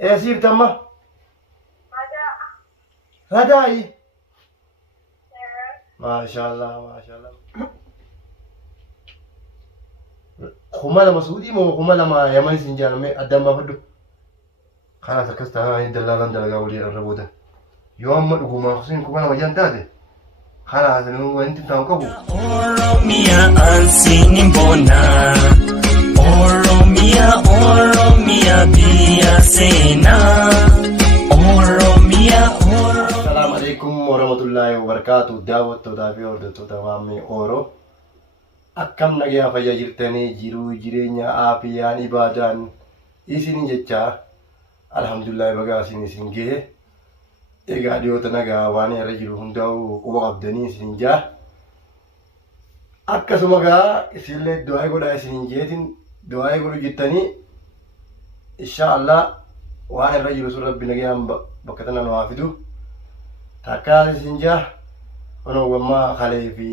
ايه سير تما هداي ما شاء الله ما شاء الله خمالة مسعودي مو خمالة ما يمني سنجال مي أدم ما فدو خلاص كستا هاي دلالان دلقا ولي الربوده يوم ما خما خسين خمالة ما جانتاده خلاص نو انت تانكو Oromia ansinin bona Oromia biya sena Oromia السلام عليكم ورحمة الله وبركاته دعوة تدافع ورد تدوامي أورو أكم نجيا فيا جرتني جيرو جيرينيا آبيان إبادان إسين جتة الحمد لله بقى سين سينجه إيجا ديو تناغا واني رجلو هنداو قوة عبدني سينجا أكسمغا إسيلة دعاء قد سينجيتين دعاء قد جتني إن شاء الله واني رجلو سر ربنا جيام بكتنا نوافدو تاكال سينجا ono wamma khale fi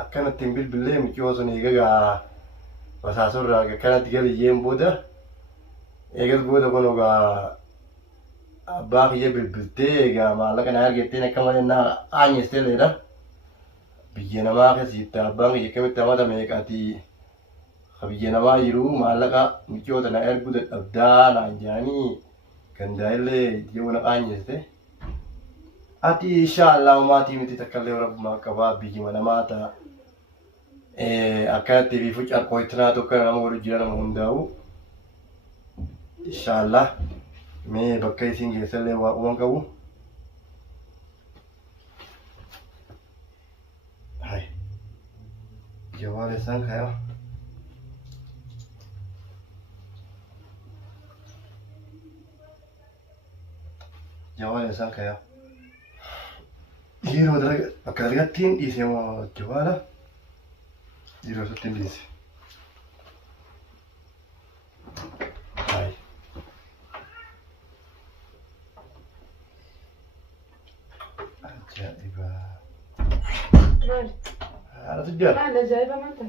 akana timbil bille mkiwaso ne gaga wasasur ga kana tigali yem boda egal boda kono ga baaqi yebil bilte ga mala kana argetene kama na anye stele da biyena ma ka sita bang yekame tamada me kati khabiyena ma yiru mala ka mkiwata na erbuda abda na anjani kandaile yewna anye ste ati inshallah ma ti miti takalle rabb ma kaba bigi mana mata akati bi fujar ko itna to kana mo jira mo hundau inshallah me bakai singe sele wa uang kabu hai jawale sang kaya jawale sang kaya Giro درجة تين ديسي ما جوالا giro ستين ديسي هاي عجائبة على تجار أنا جايبة متى؟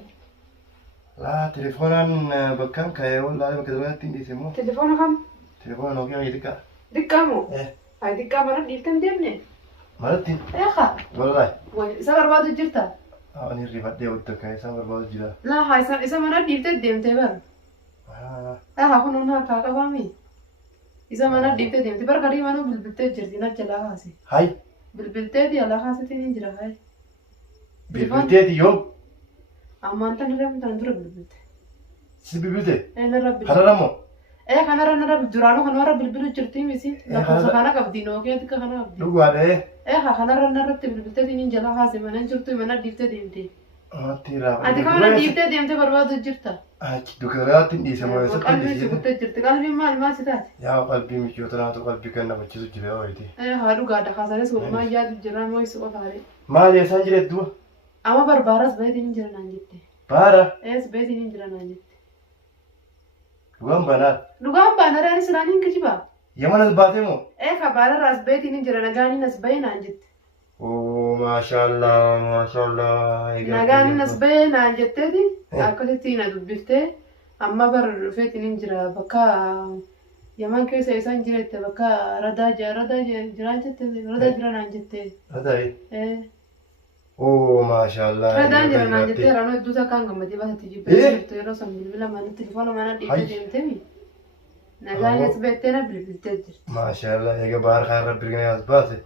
لا تليفونا بكام كاي ولا بكذا تين ديسي مو تليفون كم؟ تليفون نوكيا يدك دكة مو؟ إيه هاي دكة مرة ديفتن ديمني مرتين يا خا والله سكر بعض جرتا أنا ريفات دي ودك كاي سامر بعض جدا لا هاي إذا مرة ديفتن ديمتي بر ها كنا هنا كاكا بامي إذا مرة ديفتن ديمتي بر كريم أنا بالبلتة جرتينا جلا خاسي هاي بالبلتة دي الله خاسي تيجي جرا هاي بالبيتي يوم أما أنت نرى تندر بالبلتة سبيبيتي أنا ربي خررمو إيه خنا ربي جرانو خنا ربي بالبلتة جرتي ميسي لا خنا كبدينو كي أديك خنا كبدي لو عليه إيه خنا ربي بالبلتة تيجي جلا خاسي ما نجرتو ما نديفتن ديمتي تيرا أنت كمان ديفتن ديمتي برباد جرتا دكتورات دي سما قلبي سكوت جرت قلبي ما ستات يا قلبي مشيوتنا تو قلبي كنا بتشوف جرا ويدي هادو قاعدة خاسرة سوق ما ياد جرا ما يسوق هاري ما لي سانجرت دو أما بربارس بيتين جرا نانجتة بارا إيه بيتين جرا نانجتة وان بنا لقام بانر أنا سرانين كجبا يمن الباتمو إيه خبارة راس بيتين جرا نجاني نسبين نانجت او ما شاء الله ما شاء الله نجاني نسبين نانجتة دي أكل تينا دبلتة أما بر فيتين جرا بكا يمان كيس إنسان جرت بكا ردا جرا نانجتة هذا ايه إيه او ما شاء الله ردا جرا نانجتة رانو دوتا كان قمتي بس تيجي بس تيرو سمي بلا ما التليفون ما ندي تيجي نجاني نسبتنا بالبلتة جرت ما شاء الله يا جبار خير ربي يا اسباسي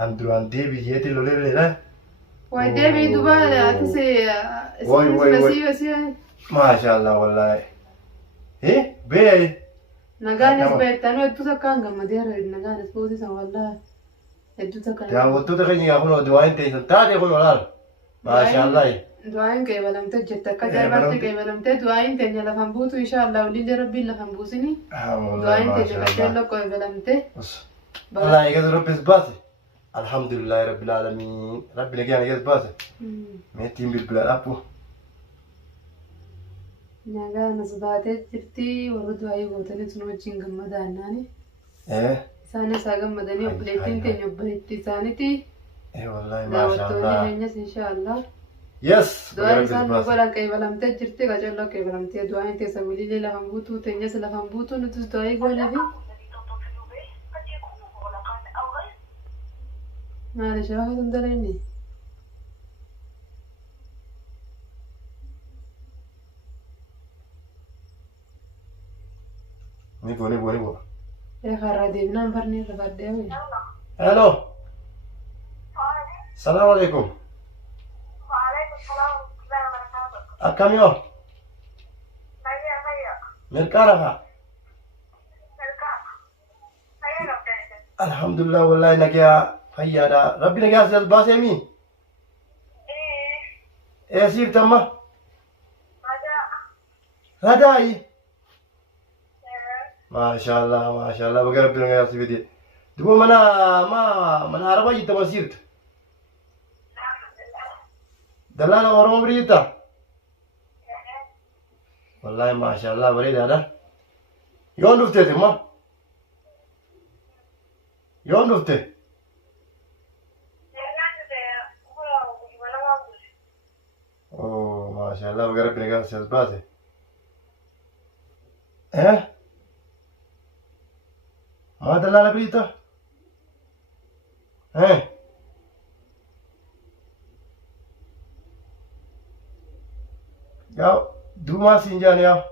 اندرو دي بيجيتي لولي لا واي ديبي دوبا تسي بس ما شاء الله والله ايه بي نجاني نسبتنا دوتا كان قمتي نجاني نسبوتي سان والله دوتا كان يا وتو تخني يا اخو دوين تي تاتي يقول ولا ما شاء الله دعائن كي ولم تجد كجابات كي ولم تدعائن تني لفهم بوتو إن شاء الله ولي ربي لفهم بوسني دعائن تجد كجلا كي ولم ت الله يقدر ربي سباسي الحمد لله رب العالمين ربنا كان يقدر سباسي ميتين بالبلاد أبو نجا نسباتي جرتي ورد هاي بوتني سنو جينغ مداناني إيه ساني ساقم مداني وبليتين تني وبليتي ساني تي إيه والله ما شاء الله إن شاء الله يس دعاء إنسان مقبلا كي ولم تجرتي كجلا كي ولم تدعاء تسوي لي لهم بوتو تنجس لهم بوتو نتوس دعاء قولي في معلش واحد مدلعني. نيبو يا خرادي بنام برني رفض أوي. الو السلام عليكم. وعليكم السلام ورحمة الله وبركاته. أكم يوم هيا مركارها الحمد لله والله نجيا هيا دا ربي نجيا سيد باسمي إيه سير تما هداي ما شاء الله بقى ربي نجيا سيدي دبو منا عربي جيت ما سيرت دلالة ورم بريتا والله ما شاء الله بريد هذا يوم دفتة ما يوم دفتة اوه ما شاء الله بقى ربي نجيا سيد باسي إيه ما دلالة بريتا إيه يا دوما سينجان يا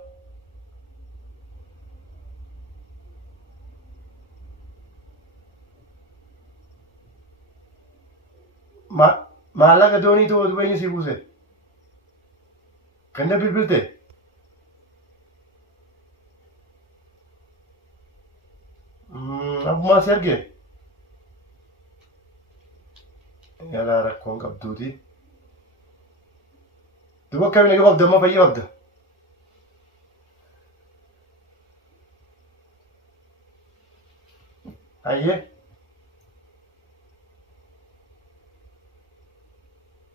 ما لك دوني تو دبي سيبوسه كنا بيبلته أبو ما سرقة يلا ركون قبضودي دوبك كم نجيب قبضة ما في قبضة أيه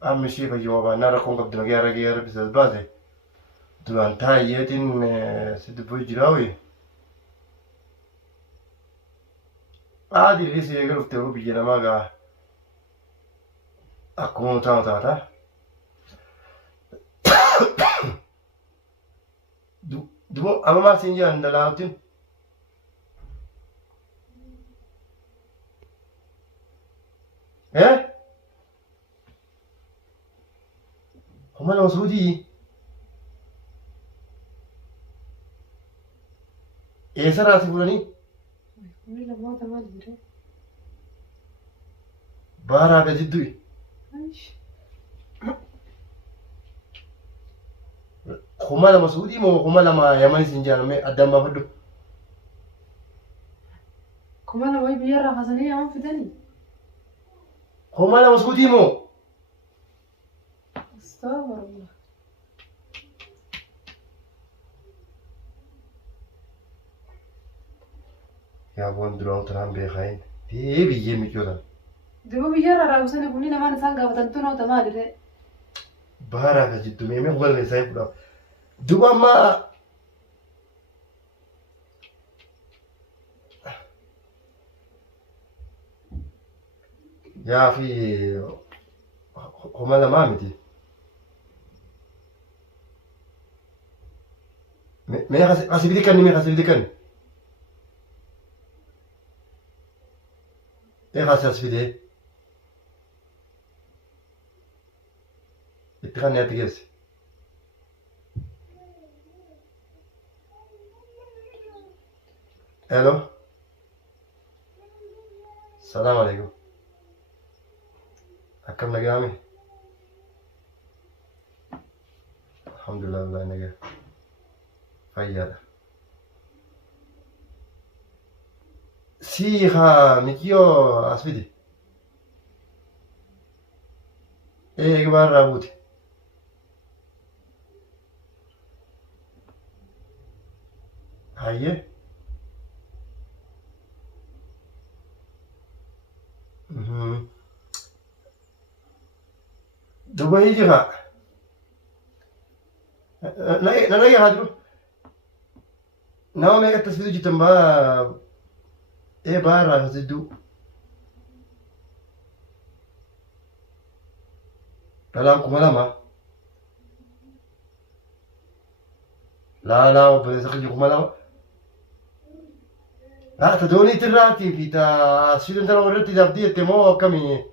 أهم شيء في جوابنا نرى كون قبضة نجيا رجيا بس البازة دوان تايتين سيدبوي جراوي عادي اللي سيقول فترو بيجي ما قا أكون تاتا دو أما ما سينجي عند لاوتين إيه هم المسعودي إيه سراسي فلاني ولا ما تمال بارا بجدوي ماشي. خمالة مسعودي مو خمالة ما يماني سنجان مي أدم ما بدو كمان وين بيرا حسنية ما فدني. خمالة مسعودي مو استغفر الله. يا بون درون ترام بخاين دي بيجي ميجولا دبو بيرا راوسنا كلنا ما نسانغا وتنتونو تمال بارا بجدو مي هو اللي سايب له دوبا ما يا في خمالة ما متي مي خاسبيدي كان مي خاسبيدي كان إيه خاسبيدي اتخاني أتجلس ألو السلام عليكم أكم نجامي الحمد لله والله نجا فيا سيها ميكيو أسبيدي إيه كبار رابوتي هاي دبي جها نلاقي هادو ناو ميجا تسفيدو جتنبا إيه بارا زدو لا كمالا ما لا وبس أخذ كمالا لا تدوني تراتي في تا سيدنا ترى ورتي دابدي تمو كمي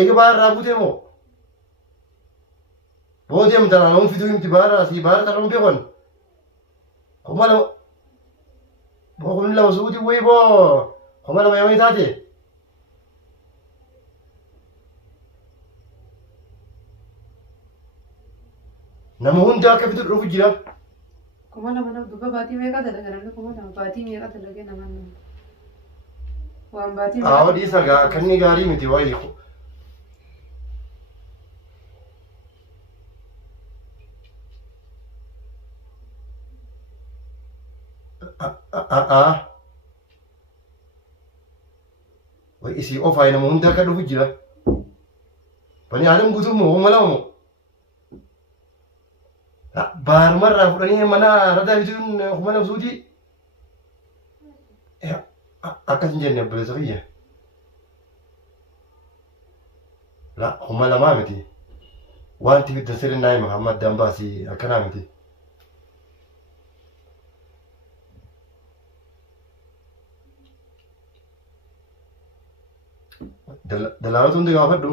Ega baarraa buutee moo? Booddee amtaan namoonni fiduu himti baarraa asii baarraa taa'uun beekan. Kuma lama kumni lama suutii wayii boo kuma lama yamanii taate. Nama hundi akka fitu dhufu jira. Kuma lama nama duuba baatii meeqa dalaga namni kuma lama baatii meeqa dalagee namaan nama. Waan baatii meeqa. Haa dhiisa kan inni gaarii miti wayii. Wayii isii ofaa nama hundi akka dhufu jira. Bani aadam guutuu moo kuma lama moo? Baarmarraa fudhanii mana radaa bituun kuma lama suutii. Akkas hin jenne obboleessa kiyya. Kuma lamaa miti. Wanti fidda sirri naa hima hamma addaan baasii akkanaa miti. Dalaalota hundi gaafadhu.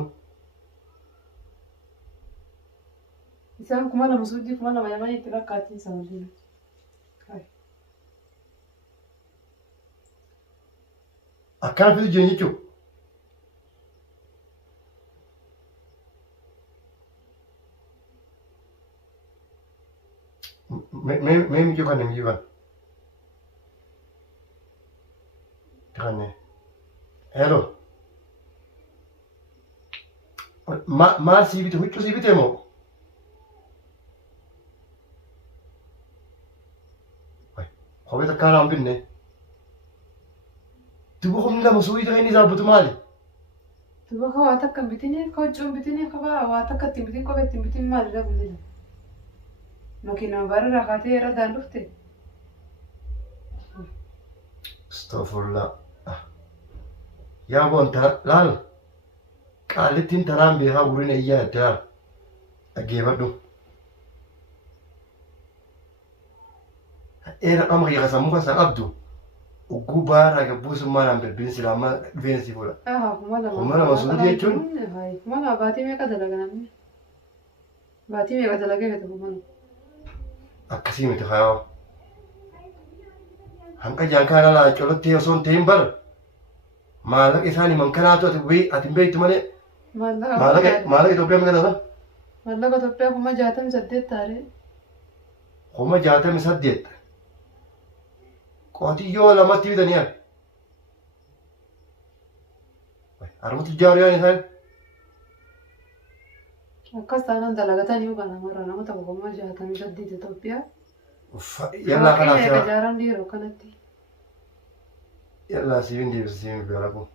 Isaan kuma lama suutii kuma lama yamanii itti fakkaattiin sababii. Akkana fidu jiran jechuudha. Mee mijuu kan mijuu kan. Kan hello. Maal sii bite huccuu sii bite moo? Kophee takkaa naan binne. Duba humni lama suutii ta'e inni zaabbatu maali? Duba ka waa takka hin bitine ka huccuu hin bitine ka waa takka ittiin bitin kophee ittiin bitin maalirra bullina. Makiinaan baarraa kaatee radaan dhufte. Astaghfirullah. Yaa boonta laal. Qaalittiin tanaan beekaa gurina iyyaa adda yaala. Dhaggeeffadhu. Eera dhama kiyya sammuu kan isaan qabdu. Ugguu baarraa gabbuusummaa naan birbirsi laammaa dhufeensi fuudha. Kuma lama suutii jechuun. Kuma lama baatii meeqa dalaga namni? Baatii meeqa dalagee fete kuma lama? Akkasii miti hayawa. Hanqa jaankaa laalaa colottee osoo hin ta'in bara. Maallaqa isaanii mankanaatu ati hin beektu malee. Maallaqa Itoophiyaa meeqa dhala? Maallaqa Itoophiyaa kuma 68 taaree. Kuma 68. Qotiyyoo lamatti bitanii yaa. Armatu ijaaru yaa isaan. Akkas taanaan dalagatanii yoo kana marra nama tokko kuma 68 Itoophiyaa. Yallaa kanaaf yaa. Waaqni ijaaran dhiiroo kanatti. Yallaa siifin deebisa siifin biraa kun.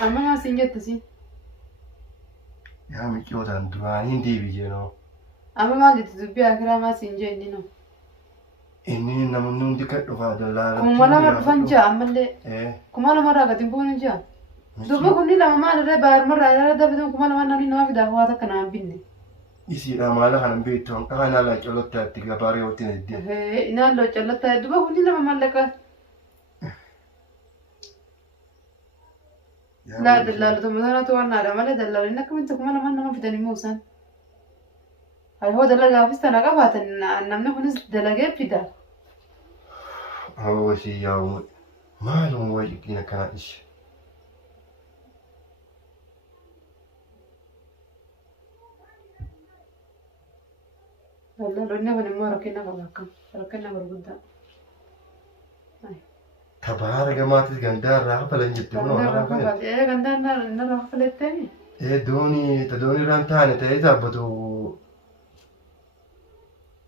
Amma maa siin jette siin? Yaa miccootaan duraanii hin deebii jeenoo. Amma maal jetti dubbii akiraa maa siin jee inni noo? Inni namoonni hundi kan dhufaa dallaa. Kuma lama dhufan jaa ammallee. Kuma lamarraa gadi bu'uun jaa. Dubbi kunni lama maalirree baarmarraa irra dabatan kuma lama namni nama fidaa waa takka nama binne. Isiidha maala kanan beektu hanqa kanaa laa colotta itti gabaaree watti na iddee. Naannoo callottaa dubbi kunni lama mallaqa. Laa dallaalota masanatu waan naadha malee dallaalonni akkamitti kuma lama nama fidan immoo isaan. Hoo dalagaafis tana qabaatan namni kunis dalagee fida. Hawwa si yaa'u maaluma wayii akkanaa ishe. Dallaalonni kun immoo rakkina qaba akkam rakkina gurguddaa. Tabaara gamaatis gandaarraa hafalan jettee kun waan hafalan. Gandaan narraa hafalettee. Doonii irraan taane ta'ee dhaabbatu.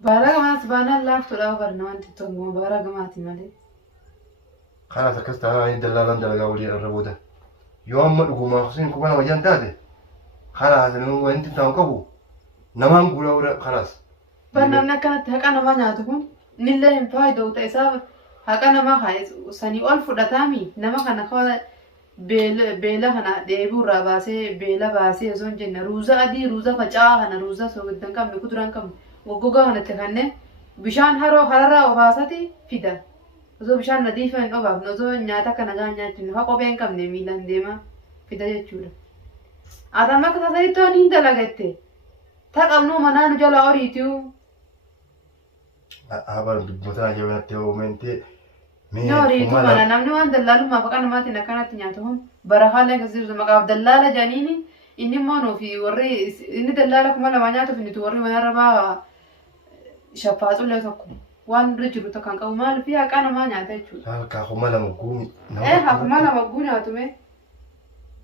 Baara gamaas baanaan laaftuudhaaf barna wanti tokko baara gamaati malee. Kanaas akkas taanaan dallaalaan dalagaa walii irra booda. Yoo amma dhugumaa kusin kuma nama jan taate kanaas wanti ta'u qabu namaan guuraa wada kanaas. Namni akkanatti haqa namaa nyaatu kun nillee hin faayida'u ta'e isaa haqa namaa sanii ol fudhataami nama kana beela kana dheebuurraa baasee beela baasee osoo hin jenne ruuza adii ruuza faca'aa kana ruuza soogidda hin qabne kuduraa hin qabne goggogaa kanatti kanneen bishaan haroo hararraa obaasati fida. osoo bishaan nadiifa hin obaafne osoo nyaata kana gaa nyaachinu haa kophee hin qabne miilaan deema fida jechuudha. Aadaan akka taasanitti waan hin dalagatte ta qabnu manaa nu jala horiitiu. Habar dubbataa yoo natti hoomente horiitu mana namni waan dallaalummaa baqa namaatiin akkanatti nyaatu hun bara haala akkasii maqaaf dallaala jaaniini inni immoo nuufi warri inni dallaala kuma lama nyaatuuf inni warri manarra baa shaffaaxullee tokko. Waan irra jiru tokko kan qabu maal fi haqaa namaa nyaata jechuudha. Halkaa kuma lama guumi. Akkuma lama guu nyaatume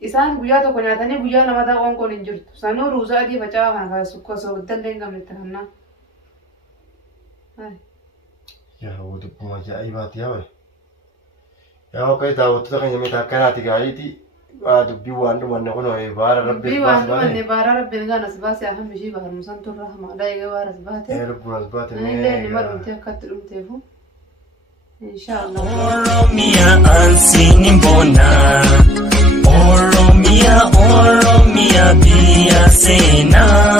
isaan guyyaa tokko nyaatanii guyyaa lama ta'aa qoonqoon hin jirtu. Sanuu ruusaa adii faca'aa kana kaasu kosoo dallee hin qabne ta'annaa. Yaa dubbuma ajaa'ibaati yaa wayi. Yaa akka daawwattoota keenya miti akkanaati gaariiti. Dubbii waan dhumanne kun baara rabbi dubbii waan dhumanne baara rabbiin gaan as baase afaan bishii baarmusan turra hamaadha egaa baara as baate. Lubbuun as baate. Illee nima dhumtee akkatti dhumteefu. Inshaallah. Oromia ansinin bona. Oromia biyya seenaa.